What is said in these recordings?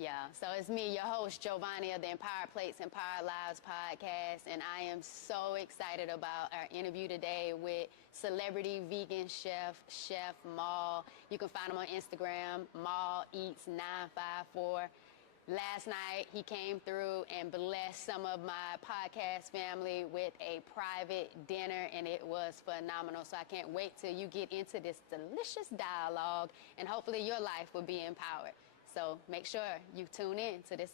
Yeah, so it's me, your host, Giovanni of the Empowered Plates, Empowered Lives podcast, and I am so excited about our interview today with celebrity vegan chef, Chef Maul. You can find him on Instagram, Maul Eats 954. Last night, he came through and blessed some of my podcast family with a private dinner, and it was phenomenal. So I can't wait till you get into this delicious dialogue, and hopefully your life will be empowered. So make sure you tune in to this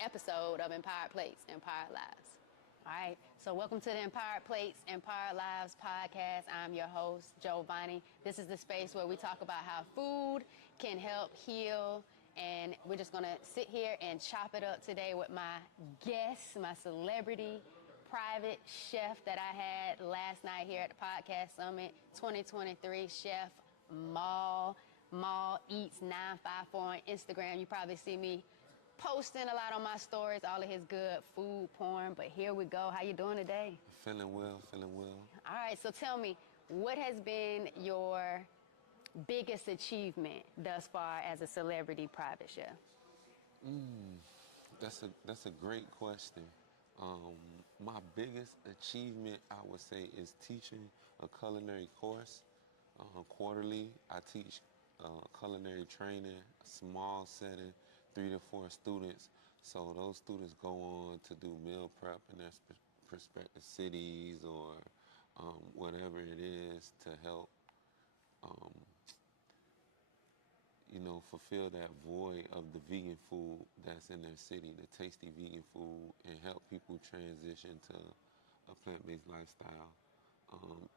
episode of Empowered Plates, Empowered Lives. All right, so welcome to the Empowered Plates, Empowered Lives podcast. I'm your host, Giovanni. This is the space where we talk about how food can help heal, and we're just gonna sit here and chop it up today with my guest, my celebrity private chef that I had last night here at the Podcast Summit 2023, Chef Maul. Maul Eats 954 on Instagram. You probably see me posting a lot on my stories, all of his good food porn, but here we go. How you doing today? Feeling well, feeling well. All right, so tell me, what has been your biggest achievement thus far as a celebrity private chef? That's a great question. My biggest achievement, I would say, is teaching a culinary course. Quarterly, I teach culinary training, a small setting, 3 to 4 students. So those students go on to do meal prep in their prospective cities or whatever it is to help, fulfill that void of the vegan food that's in their city, the tasty vegan food, and help people transition to a plant-based lifestyle.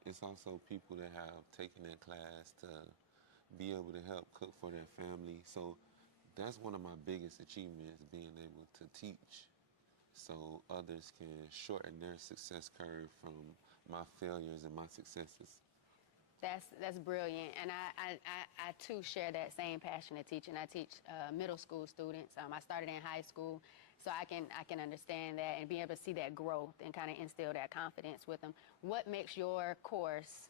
It's also people that have taken that class to be able to help cook for their family. So that's one of my biggest achievements, being able to teach so others can shorten their success curve from my failures and my successes. That's brilliant, and I too share that same passion of teaching. I teach middle school students. I started in high school, so I can understand that and be able to see that growth and kind of instill that confidence with them. What makes your course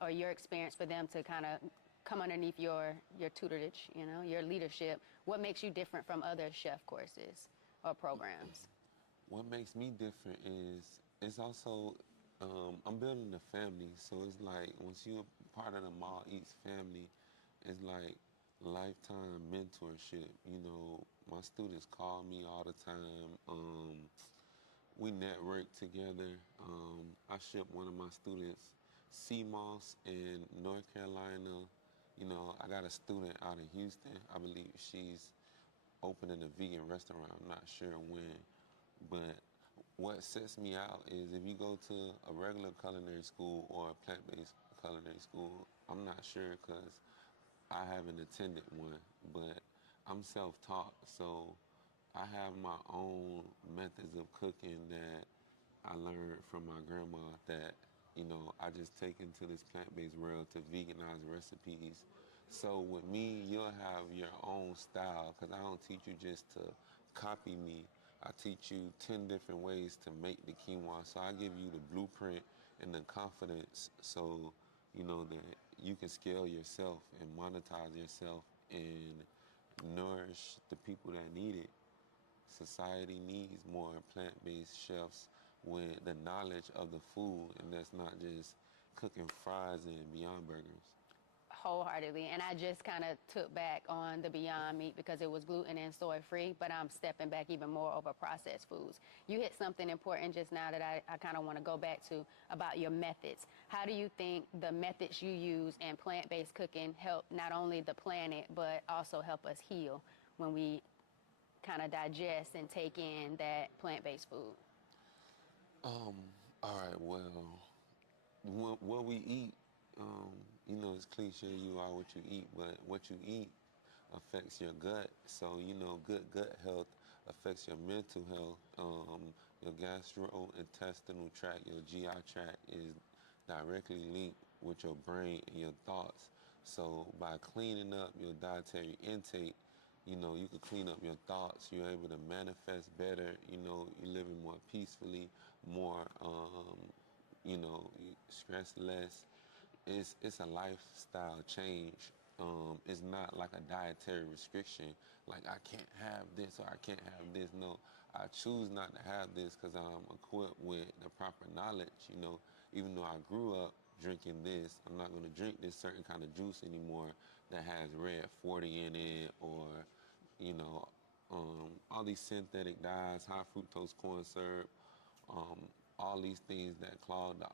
or your experience for them to kind of come underneath your tutelage, your leadership? What makes you different from other chef courses or programs? What makes me different is it's also I'm building a family, so it's like once you're part of the Maul Eats family, it's like lifetime mentorship. My students call me all the time. We network together. I ship one of my students sea moss in North Carolina. I got a student out of Houston. I believe she's opening a vegan restaurant. I'm not sure when, but what sets me out is if you go to a regular culinary school or a plant-based culinary school, I'm not sure because I haven't attended one, but I'm self-taught, so I have my own methods of cooking that I learned from my grandma that, I just take into this plant-based world to veganize recipes. So with me, you'll have your own style because I don't teach you just to copy me. I teach you 10 different ways to make the quinoa. So I give you the blueprint and the confidence so, that you can scale yourself and monetize yourself and nourish the people that need it. Society needs more plant-based chefs with the knowledge of the food, and that's not just cooking fries and Beyond Burgers. Wholeheartedly, and I just kind of took back on the Beyond Meat because it was gluten and soy free, but I'm stepping back even more over processed foods. You hit something important just now that I kind of want to go back to about your methods. How do you think the methods you use in plant-based cooking help not only the planet, but also help us heal when we kind of digest and take in that plant-based food? All right, well, what we eat, it's cliche, you are what you eat, but what you eat affects your gut. So, good gut health affects your mental health. Your gastrointestinal tract, your GI tract is directly linked with your brain and your thoughts. So by cleaning up your dietary intake, you can clean up your thoughts. You're able to manifest better. You're living more peacefully, more, you stress less. It's a lifestyle change. it's not like a dietary restriction. Like I can't have this or I can't have this. No, I choose not to have this because I'm equipped with the proper knowledge. Even though I grew up drinking this, I'm not going to drink this certain kind of juice anymore that has red 40 in it or, you know, all these synthetic dyes, high fructose corn syrup, all these things that clog the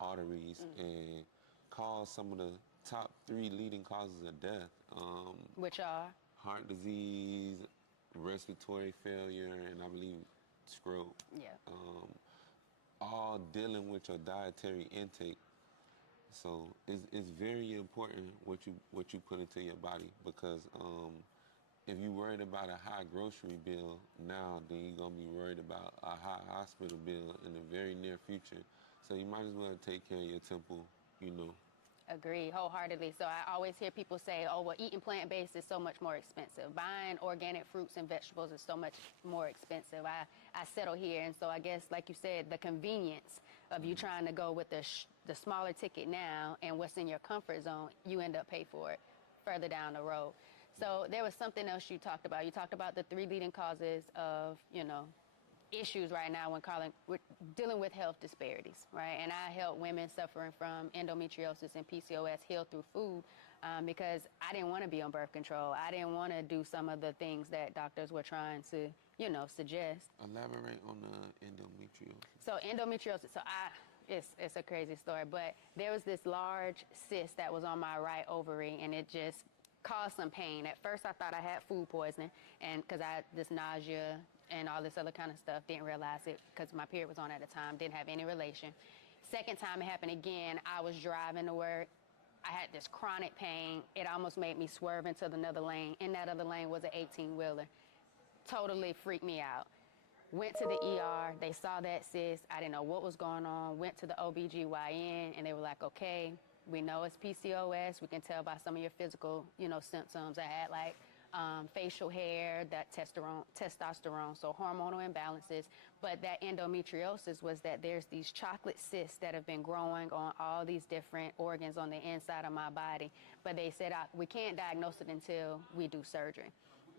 arteries and cause some of the top 3 leading causes of death. Which are? Heart disease, respiratory failure, and I believe stroke. Yeah. All dealing with your dietary intake. So it's very important what you put into your body because if you're worried about a high grocery bill now, then you're going to be worried about a high hospital bill in the very near future. So you might as well take care of your temple. Agree wholeheartedly. So I always hear people say, oh, well, eating plant-based is so much more expensive. Buying organic fruits and vegetables is so much more expensive. I settle here. And so I guess, like you said, the convenience of you trying to go with the smaller ticket now and what's in your comfort zone, you end up paying for it further down the road. So there was something else you talked about. You talked about the 3 leading causes of, issues right now when we're dealing with health disparities, right? And I help women suffering from endometriosis and PCOS heal through food because I didn't want to be on birth control. I didn't want to do some of the things that doctors were trying to, suggest. Elaborate on the endometriosis. So endometriosis, it's a crazy story, but there was this large cyst that was on my right ovary, and it just caused some pain. At first, I thought I had food poisoning, and because I had this nausea and all this other kind of stuff, didn't realize it because my period was on at the time, didn't have any relation. Second time it happened again, I was driving to work. I had this chronic pain. It almost made me swerve into another lane. In that other lane was an 18-wheeler. Totally freaked me out. Went to the ER. They saw that cyst. I didn't know what was going on. Went to the OBGYN, and they were like, okay, we know it's PCOS. We can tell by some of your physical, symptoms. I had facial hair, that testosterone, so hormonal imbalances. But that endometriosis was that there's these chocolate cysts that have been growing on all these different organs on the inside of my body. But they said we can't diagnose it until we do surgery.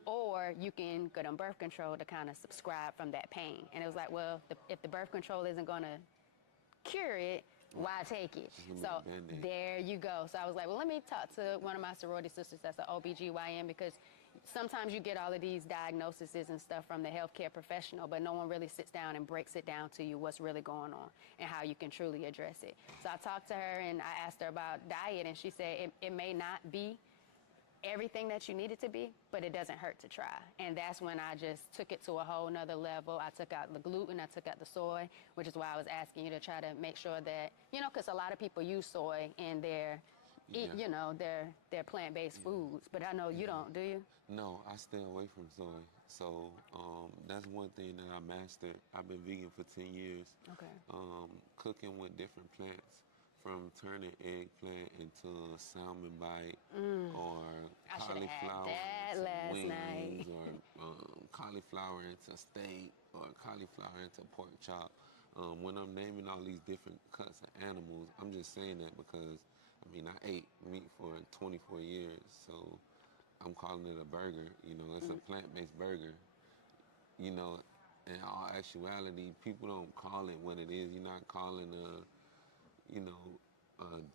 Or you can go on birth control to kind of subscribe from that pain. And it was like, well, if the birth control isn't going to cure it, why take it? So there you go. So I was like, well, let me talk to one of my sorority sisters that's an OBGYN because sometimes you get all of these diagnoses and stuff from the healthcare professional, but no one really sits down and breaks it down to you what's really going on and how you can truly address it. So I talked to her and I asked her about diet, and she said it may not be everything that you need it to be, but it doesn't hurt to try. And that's when I just took it to a whole nother level. I took out the gluten, I took out the soy, which is why I was asking you to try to make sure that, because a lot of people use soy in their, their plant-based foods. But I know you don't, do you? No, I stay away from soy. So that's one thing that I mastered. I've been vegan for 10 years. Okay. Cooking with different plants. From turning eggplant into a salmon bite or cauliflower into wings or cauliflower into steak or cauliflower into pork chop. When I'm naming all these different cuts of animals, I'm just saying that because, I ate meat for 24 years, so I'm calling it a burger. It's a plant-based burger. In all actuality, people don't call it what it is. You're not calling a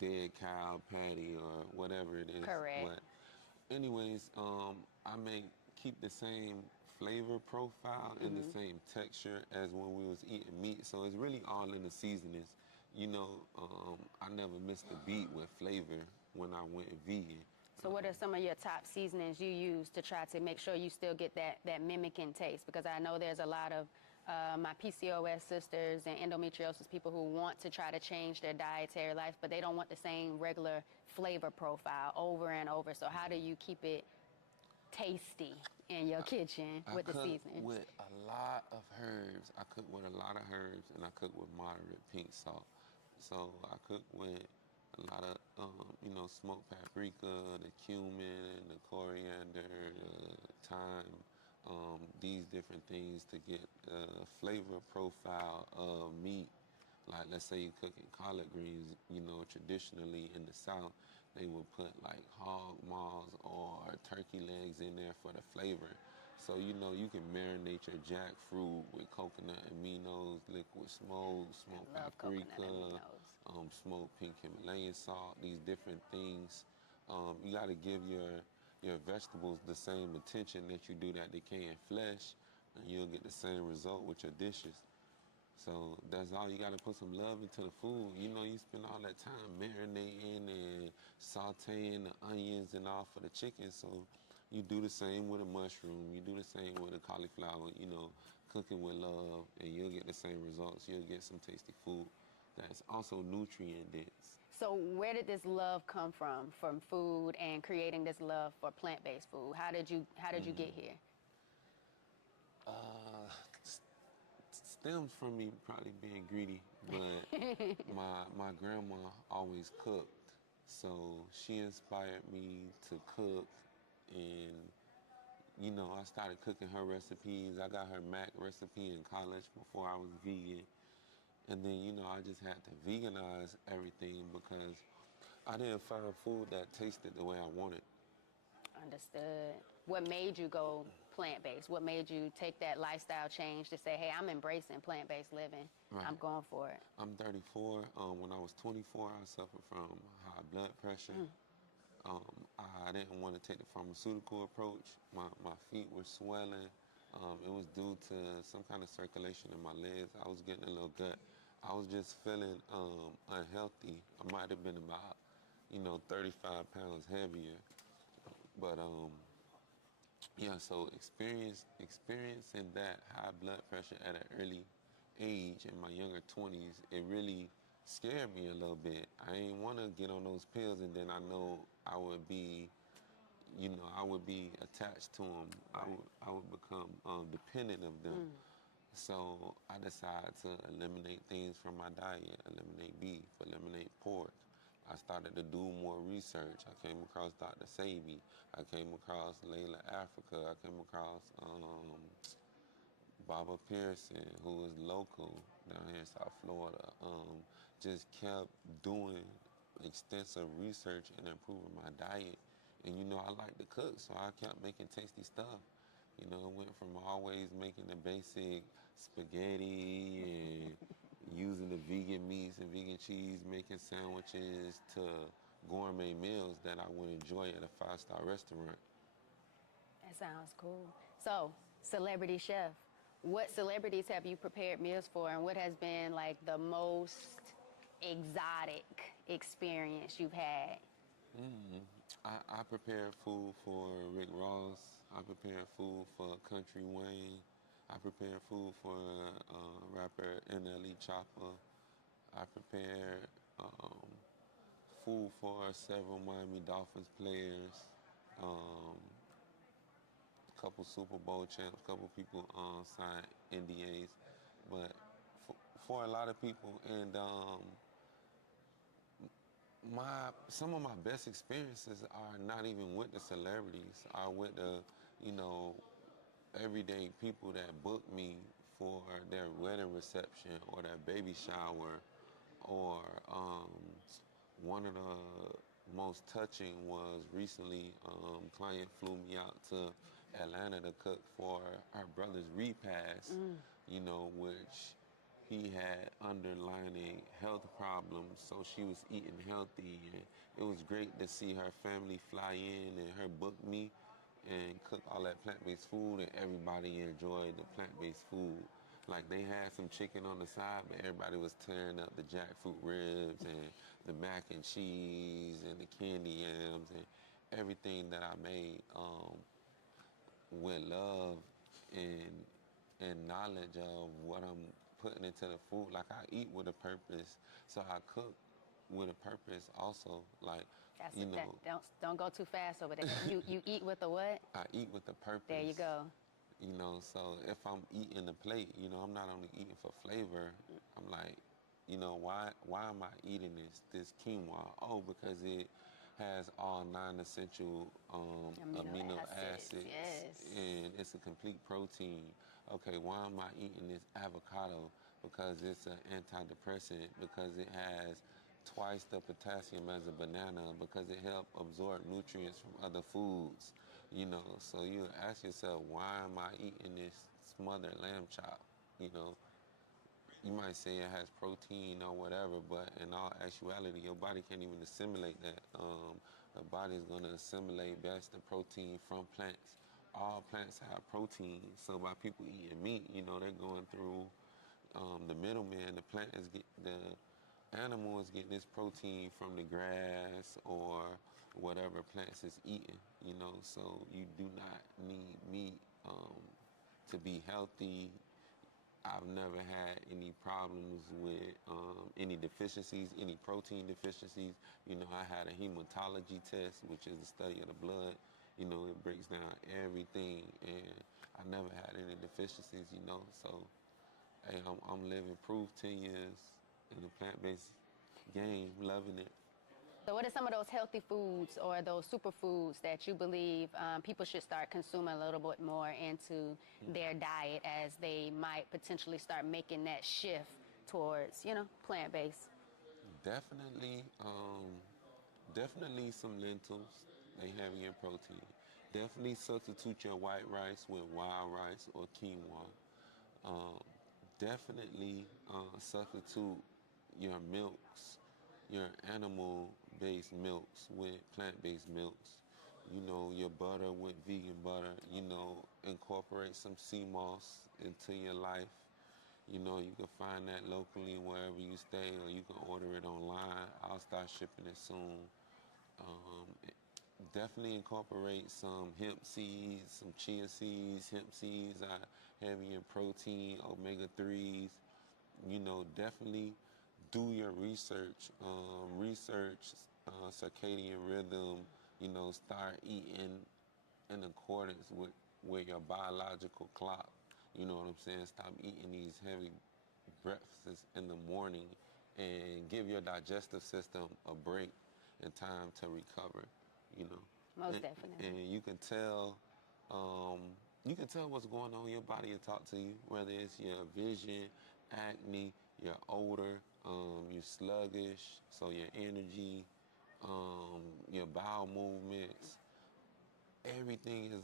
dead cow patty or whatever it is. Correct. But anyways, I may keep the same flavor profile and the same texture as when we was eating meat. So it's really all in the seasonings. I never missed a beat with flavor when I went vegan. So what are some of your top seasonings you use to try to make sure you still get that mimicking taste? Because I know there's a lot of my PCOS sisters and endometriosis people who want to try to change their dietary life, but they don't want the same regular flavor profile over and over. So how do you keep it tasty in your kitchen with the seasonings? With a lot of herbs. I cook with a lot of herbs, and I cook with moderate pink salt. So I cook with a lot of, smoked paprika, the cumin, the coriander, the thyme. These different things to get a flavor profile of meat. Like, let's say you're cooking collard greens, traditionally in the South, they would put like hog maws or turkey legs in there for the flavor. So you know you can marinate your jackfruit with coconut aminos, liquid smoke, smoked I love coconut paprika, aminos. smoked pink Himalayan salt. These different things. You got to give your vegetables the same attention that you do that they can flesh, and you'll get the same result with your dishes. So that's all. You got to put some love into the food. You know, you spend all that time marinating and sauteing the onions and all for the chicken. So you do the same with a mushroom. You do the same with a cauliflower. You know, cooking with love, and you'll get the same results. You'll get some tasty food that's also nutrient dense. So where did this love come from food and creating this love for plant-based food? How did you get here? Uh, Stems from me probably being greedy, but my grandma always cooked, so she inspired me to cook, and you know I started cooking her recipes. I got her mac recipe in college before I was vegan, and then you know I just had to veganize everything because I didn't find food that tasted the way I wanted. Understood. What made you go plant-based? What made you take that lifestyle change to say, hey, I'm embracing plant-based living. Right. I'm going for it. I'm 34. When I was 24, I suffered from high blood pressure. I didn't want to take the pharmaceutical approach. My feet were swelling. It was due to some kind of circulation in my legs. I was getting a little gut. I was just feeling unhealthy. I might have been about, 35 pounds heavier. But yeah, so experiencing that high blood pressure at an early age in my younger 20s, it really scared me a little bit. I didn't want to get on those pills, and then I know I would be, I would be attached to them. Right. I would become dependent of them. So I decided to eliminate things from my diet, eliminate beef, eliminate pork. I started to do more research. I came across Dr. Sabi. I came across Layla Africa. I came across Baba Pearson, who is local down here in South Florida. Just kept doing extensive research and improving my diet. And I like to cook, so I kept making tasty stuff. It went from always making the basic spaghetti and using the vegan meats and vegan cheese, making sandwiches, to gourmet meals that I would enjoy at a 5-star restaurant. That sounds cool. So, celebrity chef, what celebrities have you prepared meals for, and what has been like the most exotic experience you've had? I prepared food for Rick Ross. I prepared food for Country Wayne. I prepared food for rapper NLE Chopper. I prepared food for several Miami Dolphins players, a couple Super Bowl champs, a couple people signed NDAs. But for a lot of people, and some of my best experiences are not even with the celebrities, are with the, everyday people that book me for their wedding reception or their baby shower, or one of the most touching was recently, client flew me out to Atlanta to cook for her brother's repast, which he had underlying health problems, so she was eating healthy. And it was great to see her family fly in and her book me and cook all that plant-based food, and everybody enjoyed the plant-based food. Like, they had some chicken on the side, but everybody was tearing up the jackfruit ribs and the mac and cheese and the candy yams and everything that I made with love and knowledge of what I'm putting into the food. Like, I eat with a purpose, so I cook with a purpose also. Like, don't go too fast over there. You eat with a what? I eat with a purpose. There you go. So if I'm eating the plate, I'm not only eating for flavor. I'm like, why am I eating this quinoa? Oh, because it has all 9 essential amino acids, yes. And it's a complete protein. Okay, why am I eating this avocado? Because it's an antidepressant, because it has twice the potassium as a banana because it helps absorb nutrients from other foods, you know. So you ask yourself, why am I eating this smothered lamb chop? You know, you might say it has protein or whatever, but in all actuality, your body can't even assimilate that. The body is going to assimilate best the protein from plants. All plants have protein, so by people eating meat, you know, they're going through the middleman. The animals get this protein from the grass or whatever plants is eating, you know. So you do not need meat to be healthy. I've never had any problems with any deficiencies, any protein deficiencies. You know, I had a hematology test, which is the study of the blood. You know, it breaks down everything, and I never had any deficiencies, you know. So, hey, I'm living proof 10 years in the plant-based game, loving it. So what are some of those healthy foods or those superfoods that you believe people should start consuming a little bit more into their diet as they might potentially start making that shift towards, you know, plant-based? Definitely, definitely some lentils. They heavy in protein. Definitely substitute your white rice with wild rice or quinoa. Um, Definitely substitute your milks, your animal-based milks with plant-based milks. You know, your butter with vegan butter. You know, incorporate some sea moss into your life. You know, you can find that locally wherever you stay, or you can order it online. I'll start shipping it soon. Um, Definitely incorporate some hemp seeds, some chia seeds. Hemp seeds are heavy in protein, omega-3s. You know, definitely do your research. Research circadian rhythm. You know, start eating in accordance with your biological clock. You know what I'm saying? Stop eating these heavy breakfasts in the morning and give your digestive system a break and time to recover, you know. Most definitely. And um, you can tell what's going on in your body and talk to you, whether it's your vision, acne, your odor, you're sluggish, so your energy, your bowel movements, everything is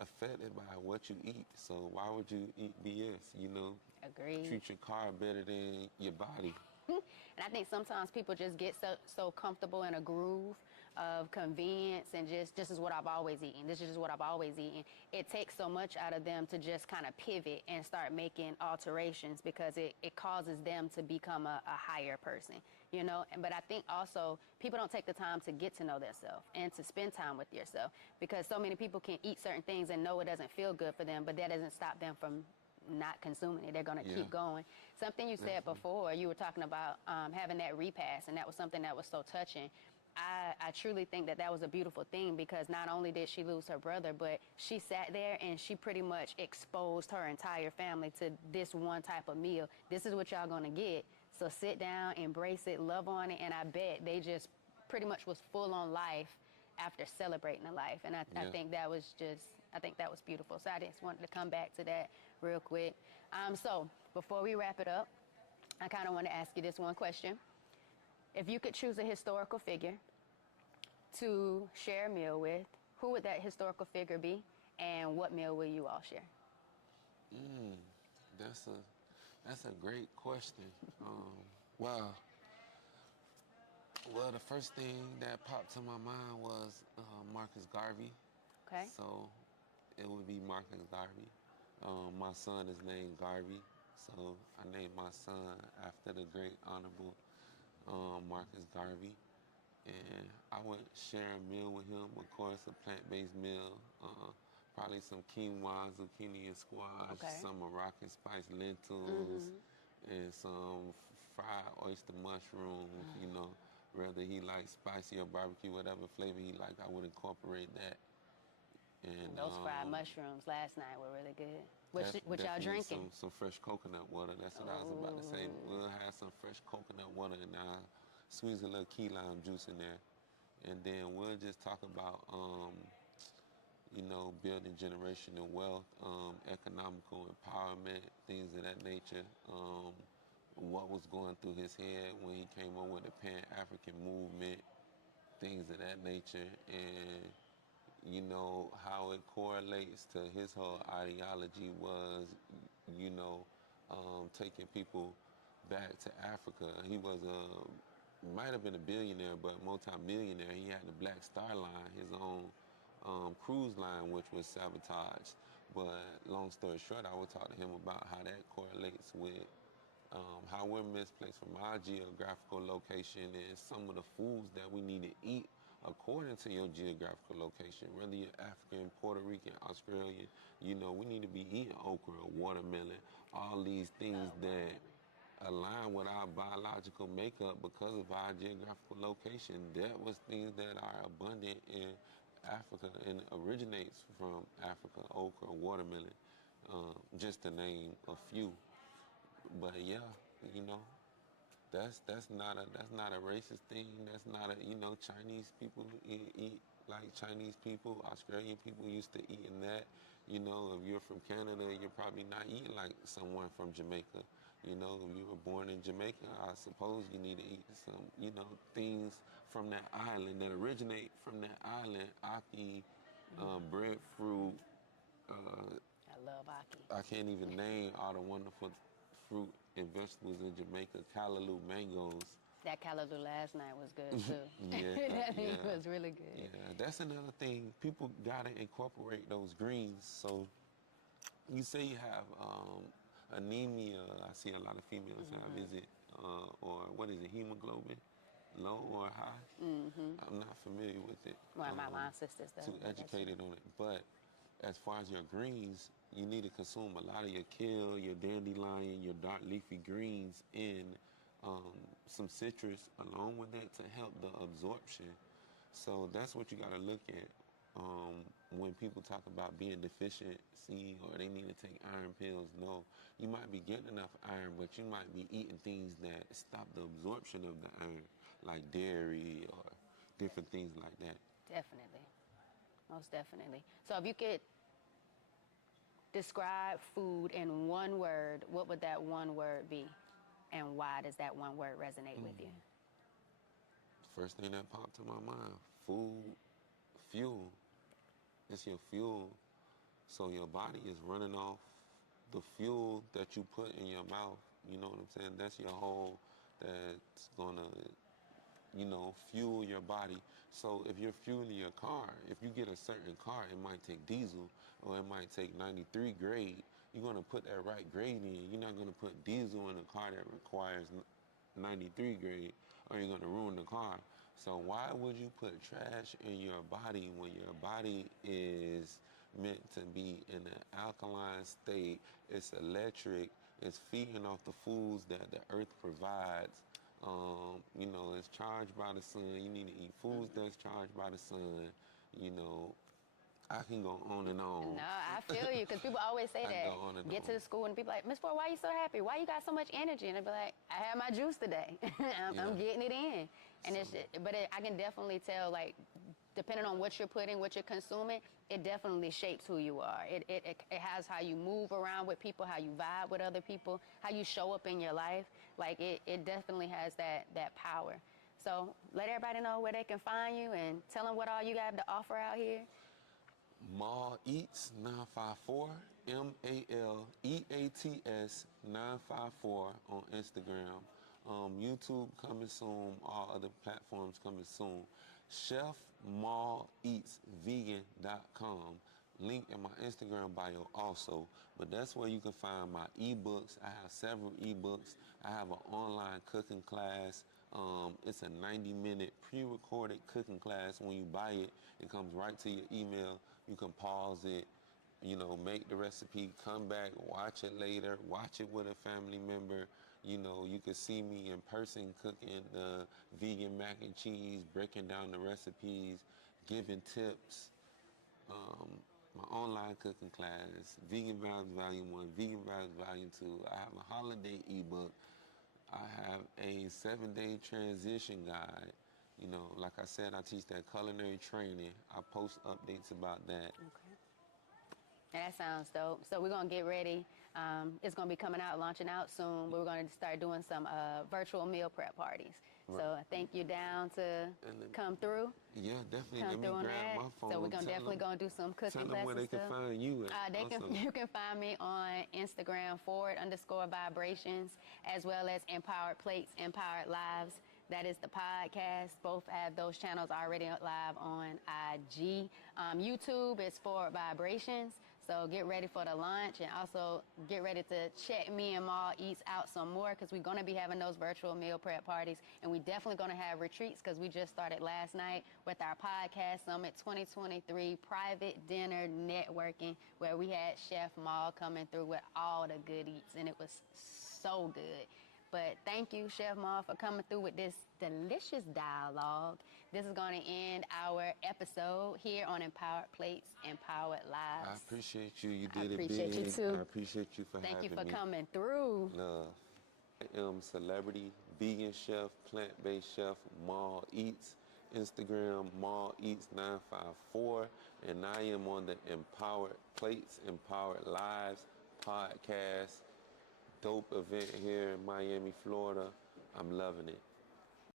affected by what you eat. So why would you eat BS? You know, Agreed. treat your car better than your body. And I think sometimes people just get so comfortable in a groove of convenience and just this is what I've always eaten. This is just what I've always eaten. It takes so much out of them to just kind of pivot and start making alterations because it causes them to become a higher person, you know. But I think also people don't take the time to get to know themselves and to spend time with yourself because so many people can eat certain things and know it doesn't feel good for them, but that doesn't stop them from not consuming it. They're going to keep going. Something you said before, you were talking about having that repast, and that was something that was so touching. I truly think that was a beautiful thing because not only did she lose her brother, but she sat there and she pretty much exposed her entire family to this one type of meal. This is what y'all going to get. So sit down, embrace it, love on it, and I bet they just pretty much was full on life after celebrating the life. And I think that was beautiful. So I just wanted to come back to that real quick. So before we wrap it up, I kind of want to ask you this one question. If you could choose a historical figure to share a meal with, who would that historical figure be, and what meal will you all share? That's a great question. Wow. Well, the first thing that popped to my mind was Marcus Garvey. Okay. So it would be Marcus Garvey. My son is named Garvey, so I named my son after the great honorable Marcus Garvey. And I would share a meal with him, of course, a plant-based meal, probably some quinoa, zucchini, and squash, some Moroccan spiced lentils, and some fried oyster mushrooms, you know. Whether he likes spicy or barbecue, whatever flavor he like, I would incorporate that. And those fried mushrooms last night were really good. What y'all drinking? Some fresh coconut water. That's what I was about to say. We'll have some fresh coconut water and squeeze a little key lime juice in there. And then we'll just talk about, you know, building generational wealth, economical empowerment, things of that nature. what was going through his head when he came up with the Pan-African movement, things of that nature, and you know how it correlates to his whole ideology was, you know, taking people back to Africa. He was might have been a billionaire, but multi-millionaire. He had the Black Star Line, his own cruise line, which was sabotaged. But long story short, I would talk to him about how that correlates with how we're misplaced from our geographical location and some of the foods that we need to eat according to your geographical location. Whether you're African, Puerto Rican, Australian, you know, we need to be eating okra, watermelon, all these things that align with our biological makeup because of our geographical location. That was things that are abundant in Africa and originates from Africa, okra, watermelon, just to name a few. But yeah, you know, that's not a racist thing. That's not a, you know, Chinese people eat like Chinese people. Australian people used to eating that. You know, if you're from Canada, you're probably not eating like someone from Jamaica. You know, if you were born in Jamaica, I suppose you need to eat some, you know, things from that island that originate from that island. Aki, breadfruit. I love Aki. I can't even name all the wonderful fruit and vegetables in Jamaica. Callaloo mangoes. That callaloo last night was good too. Yeah, It yeah. was really good. Yeah, that's another thing. People gotta incorporate those greens. So you say you have anemia. I see a lot of females have. Is it or what is it? Hemoglobin, low or high? I'm not familiar with it. Well, my sisters though. Too educated on it. But as far as your greens, you need to consume a lot of your kale, your dandelion, your dark leafy greens, and some citrus along with that to help the absorption. So that's what you got to look at when people talk about being deficiency or they need to take iron pills. No, you might be getting enough iron, but you might be eating things that stop the absorption of the iron, like dairy or different things like that. Definitely. Most definitely. So if you could describe food in one word, what would that one word be? And why does that one word resonate with you? First thing that popped to my mind, food, fuel. It's your fuel. So your body is running off the fuel that you put in your mouth. You know what I'm saying? That's your whole, that's gonna, you know, fuel your body. So if you're fueling your car, if you get a certain car, it might take diesel or it might take 93 grade. You're going to put that right grade in. You're not going to put diesel in a car that requires 93 grade or you're going to ruin the car. So why would you put trash in your body when your body is meant to be in an alkaline state? It's electric. It's feeding off the foods that the earth provides. You know, it's charged by the sun. You need to eat foods that's charged by the sun. You know, I can go on and on. No, I feel you, because people always say that. Get to the school and people like, Miss Ford, why are you so happy? Why you got so much energy? And they be like, I had my juice today. I'm getting it in. And I can definitely tell, like, depending on what you're putting, what you're consuming, it definitely shapes who you are. It has how you move around with people, how you vibe with other people, how you show up in your life. Like, it definitely has that power. So let everybody know where they can find you and tell them what all you got to offer out here. Mal Eats 954, MALEATS 954 on Instagram. YouTube coming soon. All other platforms coming soon. ChefMalEatsVegan.com. Link in my Instagram bio also. But that's where you can find my ebooks. I have several ebooks. I have an online cooking class. It's a 90-minute pre-recorded cooking class. When you buy it, it comes right to your email. You can pause it, you know, make the recipe, come back, watch it later, watch it with a family member. You know, you can see me in person cooking the vegan mac and cheese, breaking down the recipes, giving tips. My online cooking class, Vegan Vibes Volume 1, Vegan Vibes Volume 2. I have a holiday ebook. I have a 7-day transition guide. You know, like I said, I teach that culinary training. I post updates about that. Okay. That sounds dope. So we're going to get ready. It's going to be coming out, launching out soon. But we're going to start doing some virtual meal prep parties. Right. So I think you're down to come through. Yeah, definitely. Come Let me through on grab that. my phone. So we're gonna definitely gonna do some cooking Tell them classes. where they can stuff. find you at. You can find me on Instagram _vibrations, as well as Empowered Plates, Empowered Lives. That is the podcast. Both have those channels already live on IG. YouTube is Forward Vibrations. So get ready for the launch, and also get ready to check me and Ma Eats out some more, because we're going to be having those virtual meal prep parties, and we definitely going to have retreats, because we just started last night with our podcast summit 2023 private dinner networking, where we had Chef Ma coming through with all the good eats, and it was so good. But thank you, Chef Ma, for coming through with this delicious dialogue. This is going to end our episode here on Empowered Plates, Empowered Lives. I appreciate you. You did it big. I appreciate you too. I appreciate you for having me. Thank you for coming through. Love. I am celebrity vegan chef, plant-based chef, Ma Eats. Instagram, Ma Eats 954. And I am on the Empowered Plates, Empowered Lives podcast. Dope event here in Miami, Florida. I'm loving it.